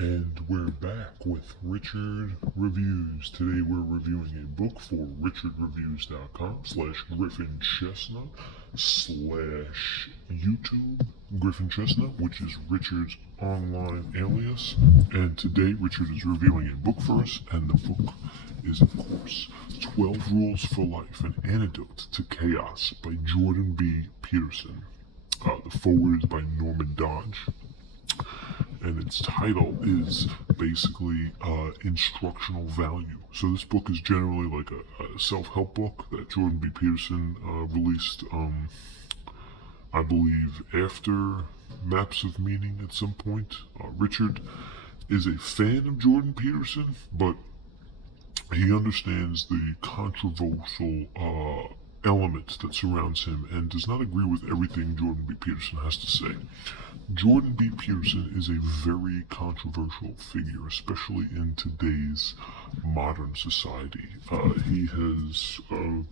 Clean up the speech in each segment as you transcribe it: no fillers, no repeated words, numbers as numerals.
And we're back with Richard Reviews. Today we're reviewing a book for richardreviews.com/GriffinChestnut/YouTube Griffin Chestnut, which is Richard's online alias. And today Richard is reviewing a book for us, and the book is, of course, 12 Rules for Life, an Antidote to Chaos by Jordan B. Peterson. The foreword is by Norman Dodge. And its title is basically instructional value. So this book is generally like a self-help book that Jordan B. Peterson released, I believe, after Maps of Meaning at some point. Richard is a fan of Jordan Peterson, but he understands the controversial element that surrounds him and does not agree with everything Jordan B. Peterson has to say. Jordan B. Peterson is a very controversial figure, especially in today's modern society. He has a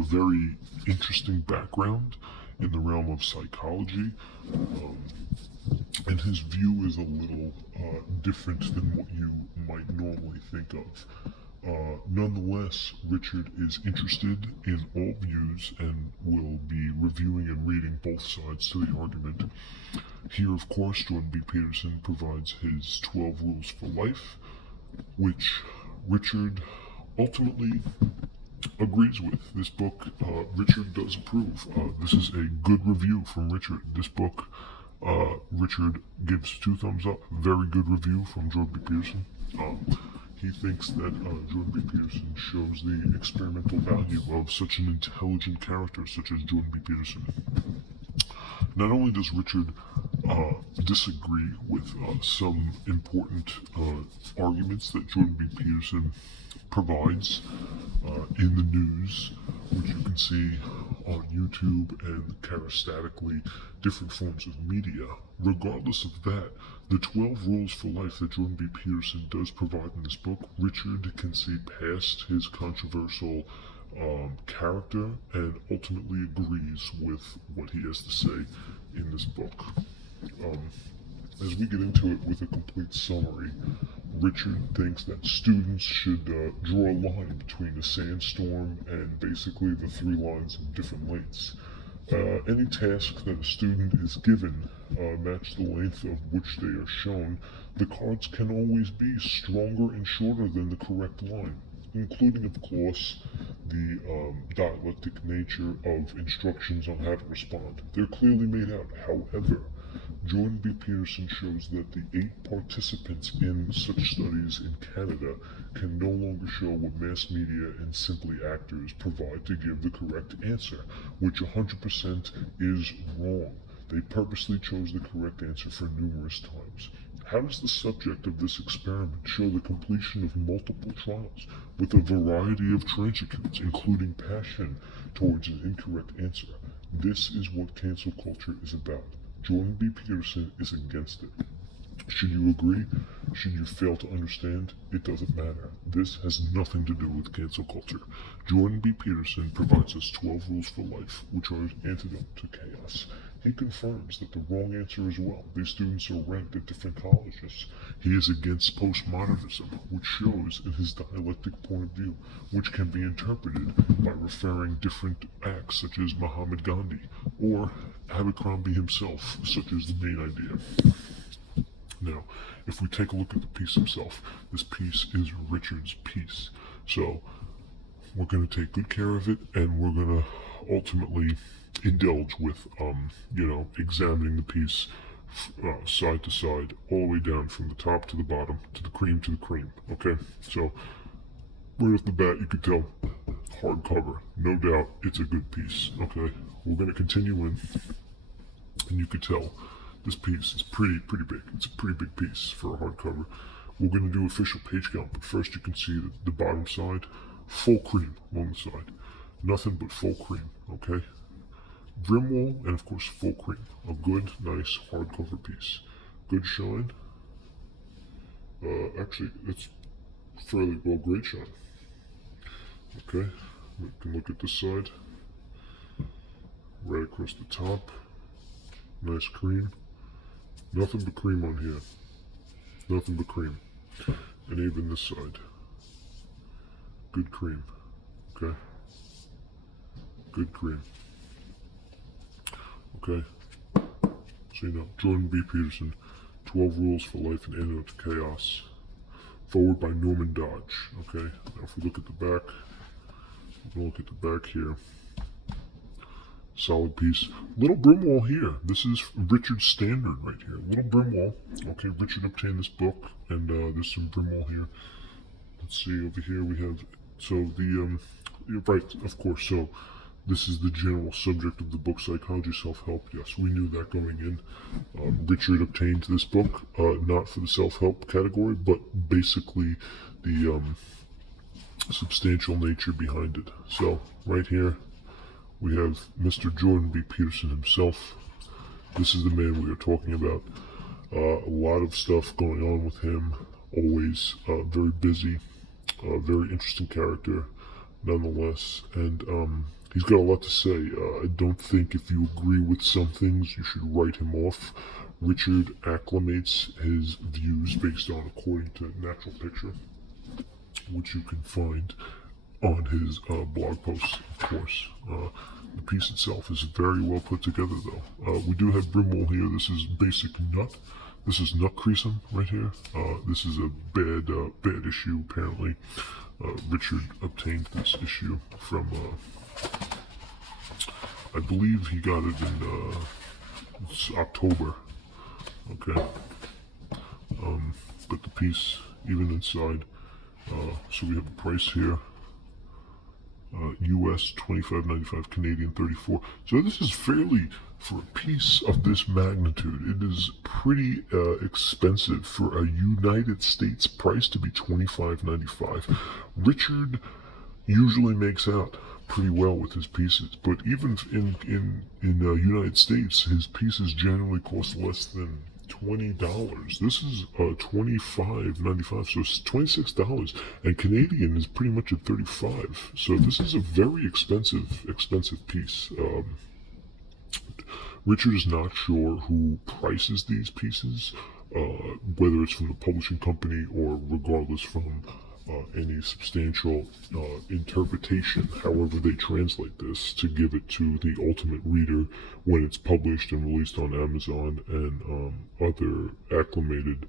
very interesting background in the realm of psychology, and his view is a little different than what you might normally think of. Nonetheless, Richard is interested in all views and will be reviewing and reading both sides to the argument. Here, of course, Jordan B. Peterson provides his 12 Rules for Life, which Richard ultimately agrees with. This book, Richard does approve. This is a good review from Richard. This book, Richard gives 2 thumbs up. Very good review from Jordan B. Peterson. He thinks that Jordan B. Peterson shows the experimental value of such an intelligent character such as Jordan B. Peterson. Not only does Richard disagree with some important arguments that Jordan B. Peterson provides in the news, which you can see on YouTube and charistatically different forms of media. Regardless of that, the 12 Rules for Life that Jordan B. Peterson does provide in this book, Richard can see past his controversial character and ultimately agrees with what he has to say in this book. As we get into it with a complete summary, Richard thinks that students should draw a line between a sandstorm and basically the 3 lines of different lengths. Any task that a student is given match the length of which they are shown. The cards can always be stronger and shorter than the correct line, including, of course, the dialectic nature of instructions on how to respond. They're clearly made out. However, Jordan B. Peterson shows that the 8 participants in such studies in Canada can no longer show what mass media and simply actors provide to give the correct answer, which 100% is wrong. They purposely chose the correct answer for numerous times. How does the subject of this experiment show the completion of multiple trials with a variety of transcripts, including passion towards an incorrect answer? This is what cancel culture is about. Jordan B. Peterson is against it. Should you agree? Should you fail to understand? It doesn't matter. This has nothing to do with cancel culture. Jordan B. Peterson provides us 12 rules for life, which are an antidote to chaos. He confirms that the wrong answer as well. These students are ranked at different colleges. He is against postmodernism, which shows in his dialectic point of view, which can be interpreted by referring different acts such as Muhammad Gandhi or Abercrombie himself, such as the main idea. Now, if we take a look at the piece himself, this piece is Richard's piece. So we're going to take good care of it, and we're going to ultimately indulge with, examining the piece side to side, all the way down from the top to the bottom, to the cream, okay? So, right off the bat, you could tell, hardcover, no doubt, it's a good piece, okay? We're going to continue in, and you could tell, this piece is pretty big. It's a pretty big piece for a hardcover. We're going to do official page count, but first you can see the bottom side, full cream along the side. Nothing but full cream, okay? Brimwall, and of course full cream. A good, nice hardcover piece. Good shine. Actually, it's fairly well great shine. Okay, we can look at this side. Right across the top. Nice cream. Nothing but cream on here. Nothing but cream. And even this side. Good cream. Okay? Good cream. Okay? So you know, Jordan B. Peterson, 12 Rules for Life and Antidote to Chaos. Forward by Norman Dodge. Okay? Now if we look at the back, we'll look at the back here. Solid piece. Little brim wall here. This is Richard's standard right here. Little brim wall. Okay, Richard obtained this book, and there's some brim wall here. Let's see, over here we have, so the, right, of course, so this is the general subject of the book, Psychology, Self-Help. Yes, we knew that going in. Richard obtained this book, not for the self-help category, but basically the substantial nature behind it. So, right here, we have Mr. Jordan B. Peterson himself. This is the man we are talking about. A lot of stuff going on with him. Always very busy. Very interesting character, nonetheless. And he's got a lot to say. I don't think if you agree with some things, you should write him off. Richard acclimates his views based on according to Natural Picture, which you can find on his blog posts, of course. The piece itself is very well put together, though. We do have brimwall here. This is basic nut. This is nut creasing right here. This is a bad issue, apparently. Richard obtained this issue from, I believe he got it in October. Okay. But the piece, even inside, so we have a price here. US $25.95, Canadian $34. So this is fairly, for a piece of this magnitude, it is pretty expensive for a United States price to be $25.95. Richard usually makes out pretty well with his pieces, but even in United States, his pieces generally cost less than $20. This is $25.95, so it's $26, and Canadian is pretty much at $35. So this is a very expensive piece. Richard is not sure who prices these pieces, whether it's from the publishing company or regardless from any substantial interpretation, however they translate this, to give it to the ultimate reader when it's published and released on Amazon and other acclimated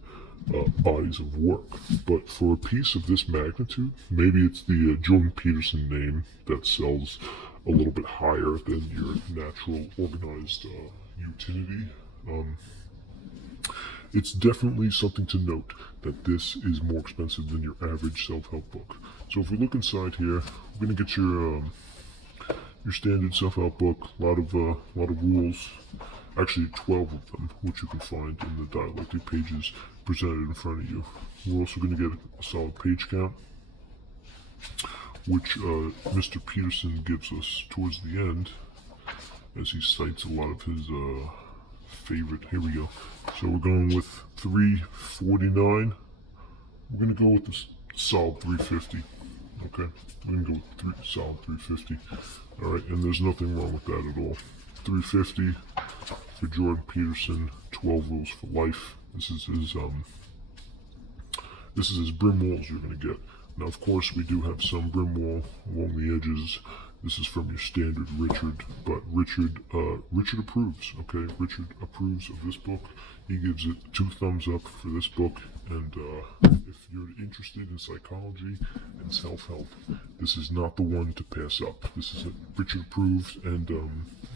bodies of work. But for a piece of this magnitude, maybe it's the Jordan Peterson name that sells a little bit higher than your natural organized utility. It's definitely something to note that this is more expensive than your average self-help book. So if we look inside here, we're going to get your standard self-help book. A lot of rules, actually 12 of them, which you can find in the dialectic pages presented in front of you. We're also going to get a solid page count, which Mr. Peterson gives us towards the end, as he cites a lot of his favorite. Here we go. So we're going with 349. We're going to go with this solid 350. Okay, we're going to go with solid 350. All right, and there's nothing wrong with that at all. 350 for Jordan Peterson. 12 Rules for Life. This is his brim walls you're going to get. Now, of course, we do have some brim wall along the edges. This is from your standard Richard, but Richard approves, okay? Richard approves of this book. He gives it 2 thumbs up for this book, and if you're interested in psychology and self-help, this is not the one to pass up. This is Richard approves, and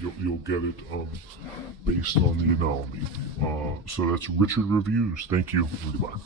you'll get it based on the anatomy. So that's Richard Reviews. Thank you. Goodbye.